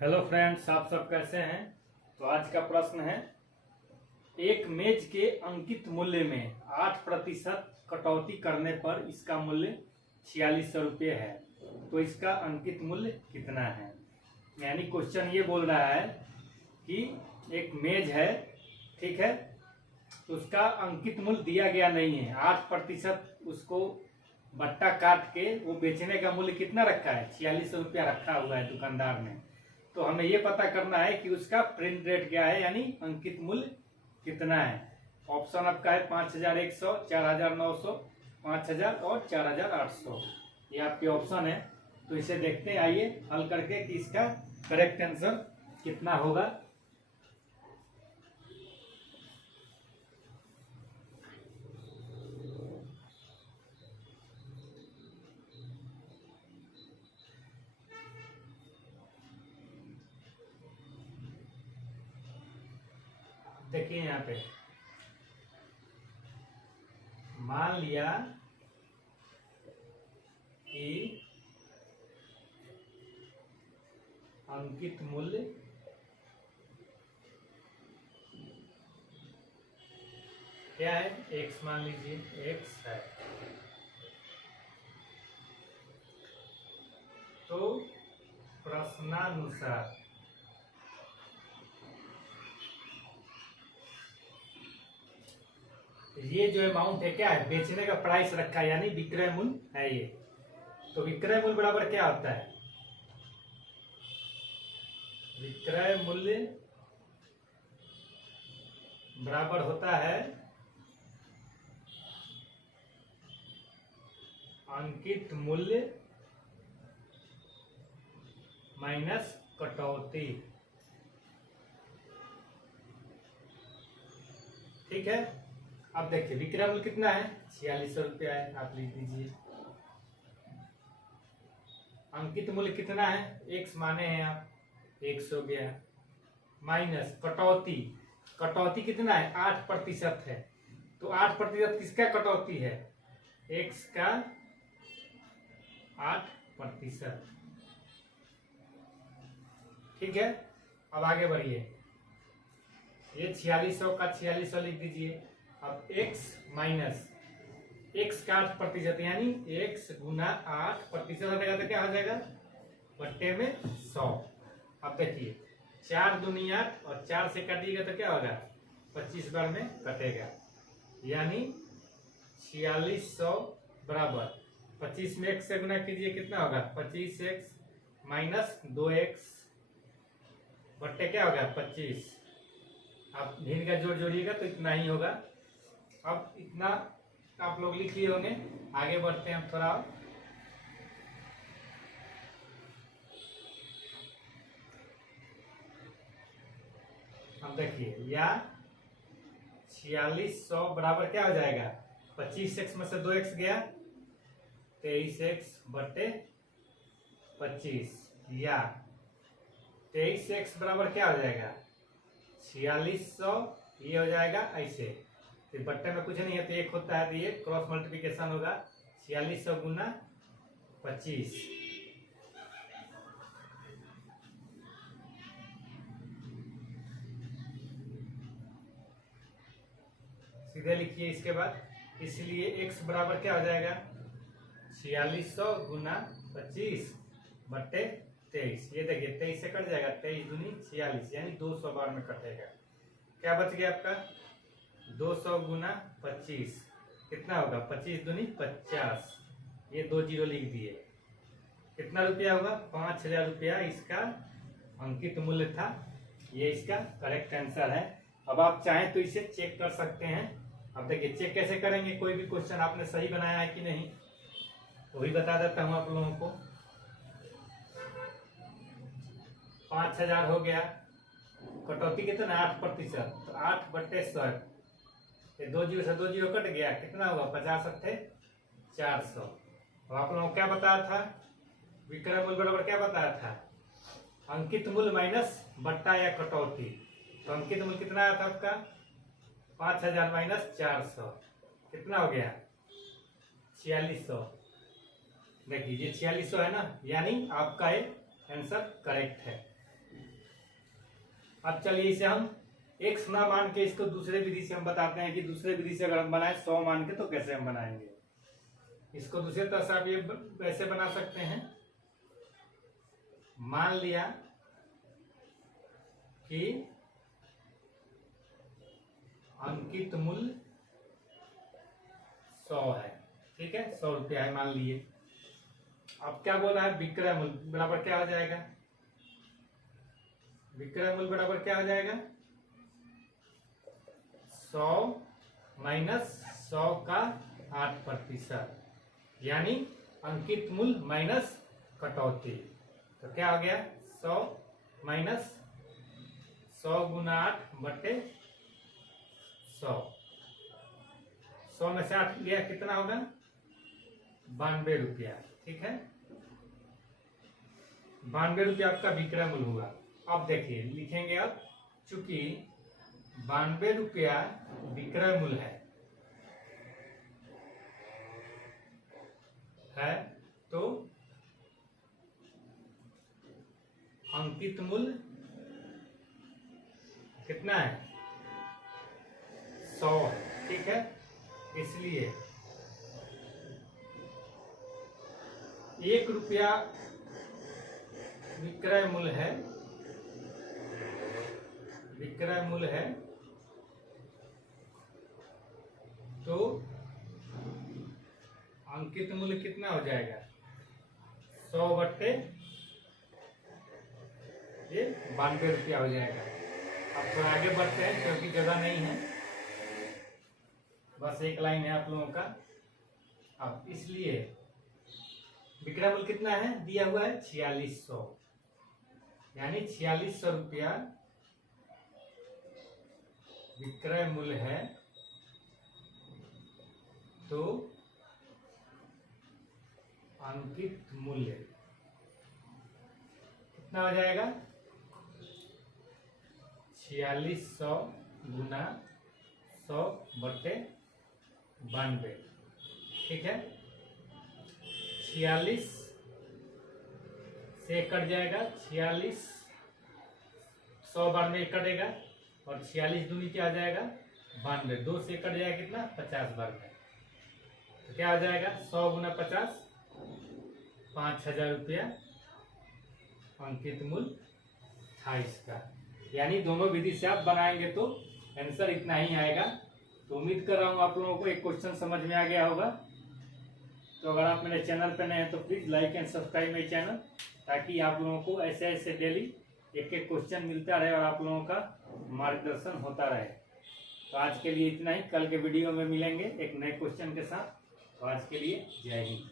Hello friends, आप सब कैसे हैं। तो आज का प्रश्न है, एक मेज के अंकित मूल्य में 8% कटौती करने पर इसका मूल्य 4600 रुपये है। तो इसका अंकित मूल्य कितना है। यानी क्वेश्चन ये बोल रहा है कि एक मेज है, ठीक है, तो उसका अंकित मूल्य दिया गया नहीं है। 8% उसको बट्टा काट के वो बेचने का मूल्य कितना रखा है, 4600 रुपया रखा हुआ है दुकानदार ने। तो हमें ये पता करना है कि उसका प्रिंट रेट क्या है, यानी अंकित मूल्य कितना है। ऑप्शन आपका है 5100, 4900, 5000 और 4800। ये आपके ऑप्शन है। तो इसे देखते हैं, आइए हल करके कि इसका करेक्ट आंसर कितना होगा। देखिए यहाँ पे मान लिया कि अंकित मूल्य क्या है, x मान लीजिए x है। तो प्रश्नानुसार ये जो अमाउंट है क्या है, बेचने का प्राइस रखा है, यानी विक्रय मूल्य है ये। तो विक्रय मूल्य बराबर क्या होता है, विक्रय मूल्य बराबर होता है अंकित मूल्य माइनस कटौती। ठीक है, अब देखिए विक्रय मूल्य कितना है, 4600 रुपया है, आप लिख दीजिए। अंकित मूल्य कितना है, x माने हैं आप, 100 गया, माइनस कटौती। कटौती कितना है, 8% है। तो 8% किसका कटौती है, x का 8%। ठीक है, अब आगे बढ़िए, ये 4600 का 4600 लिख दीजिए। अब x माइनस x का 8%, यानी x गुना 8% हटेगा तो क्या हो जाएगा, बट्टे में 100। अब देखिए 4 दूनी 8 और 4 से काटिएगा तो क्या होगा, 25 बार में कटेगा, यानी 4600 बराबर 25 में x से गुना कीजिए, कितना होगा 25x माइनस 2x बट्टे क्या होगा 25। आप भिन्न का जोड़ जोड़िएगा तो इतना ही होगा। अब इतना आप लोग लिख लिए होंगे, आगे बढ़ते हैं थोड़ा। अब देखिए या 4600 बराबर क्या हो जाएगा, 25x में से 2x गया, 23x बटे 25, या 23x बराबर क्या हो जाएगा 4600, ये हो जाएगा ऐसे। तो बट्टे में कुछ नहीं है तो एक होता है, तो ये क्रॉस मल्टीप्लिकेशन होगा, 4600 गुना 25। सीधे लिखिए इसके बाद, इसलिए x बराबर क्या हो जाएगा 4600 गुना 25 बट्टे 23। ये देखिए 23 से कट जाएगा, 23 दूनी 46, यानी 200 बार में कटेगा। क्या बच गया आपका, 200 गुना 25 कितना होगा, 25 दूनी 50, ये 2 जीरो लिख दिए। कितना रुपया होगा, 5000 रुपया इसका अंकित मूल्य था। ये इसका करेक्ट आंसर है। अब आप चाहें तो इसे चेक कर सकते हैं। अब देखिए चेक कैसे करेंगे, कोई भी क्वेश्चन आपने सही बनाया है कि नहीं, तो भी बता देता हूं आप लोगों को। 5000 हो गया, कटौती कितना 8%, तो 8 बट्टे 100, 2 जीरो से 2 जीरो कट गया, कितना होगा 50 अट्ठे 400। अब आप लोगों को क्या बताया था, विक्रय मूल्य बराबर क्या बताया था, अंकित मूल्य माइनस बट्टा या कटौती। तो अंकित मूल्य कितना आया था आपका 5000 माइनस 400, कितना हो गया 4600। देखिए ये 4600 है ना, यानी आपका ये आंसर करेक्ट है। अब चलिए इसे हम x ना मान के इसको दूसरे विधि से हम बताते हैं कि दूसरे विधि से अगर हम बनाए 100 मान के तो कैसे हम बनाएंगे। इसको दूसरे तरह से आप ये वैसे बना सकते हैं, मान लिया कि अंकित मूल्य 100 है, ठीक है, 100 रुपया है मान लिए। अब क्या बोला है, विक्रय मूल्य बराबर क्या हो जाएगा, विक्रय मूल्य बराबर क्या हो जाएगा, 100 माइनस 100 का 8%, यानी अंकित मूल्य माइनस कटौती। तो क्या हो गया, 100 माइनस 100 गुना 8 बटे 100, 100 में से 8 गया कितना होगा, 92 रुपया, ठीक है, 92 रुपया आपका विक्रय मूल्य हुआ। अब देखिए लिखेंगे, अब चूंकि 92 रुपया विक्रय मूल्य है तो अंकित मूल्य कितना है, 100 है, ठीक है। इसलिए 1 रुपया विक्रय मूल्य है, विक्रय मूल्य है तो अंकित मूल्य कितना हो जाएगा, 100 बट्टे ये 92 रुपया हो जाएगा। अब थोड़ा आगे बढ़ते हैं क्योंकि जगह नहीं है, बस एक लाइन है आप लोगों का। अब इसलिए विक्रय मूल्य कितना है, दिया हुआ है 4600, यानी 4600 रुपया विक्रय मूल्य है तो अंकित मूल्य कितना हो जाएगा, 4600 गुना 100 बटे 92, ठीक है। 46 से कट जाएगा, 46 100 बार में कटेगा और 46 दूनी क्या आ जाएगा, 92, 2 से कट जाएगा कितना, 50 बार में, तो क्या हो जाएगा 100 गुना 50, 5000 रुपया अंकित मूल्य था इसका। यानी दोनों विधि से आप बनाएंगे तो आंसर इतना ही आएगा। तो उम्मीद कर रहा हूँ आप लोगों को एक क्वेश्चन समझ में आ गया होगा। तो अगर आप मेरे चैनल पर नए हैं तो प्लीज़ लाइक एंड सब्सक्राइब मेरे चैनल, ताकि आप लोगों को ऐसे ऐसे डेली एक एक क्वेश्चन मिलता रहे और आप लोगों का मार्गदर्शन होता रहे। तो आज के लिए इतना ही, कल के वीडियो में मिलेंगे एक नए क्वेश्चन के साथ। तो आज के लिए जय हिंद।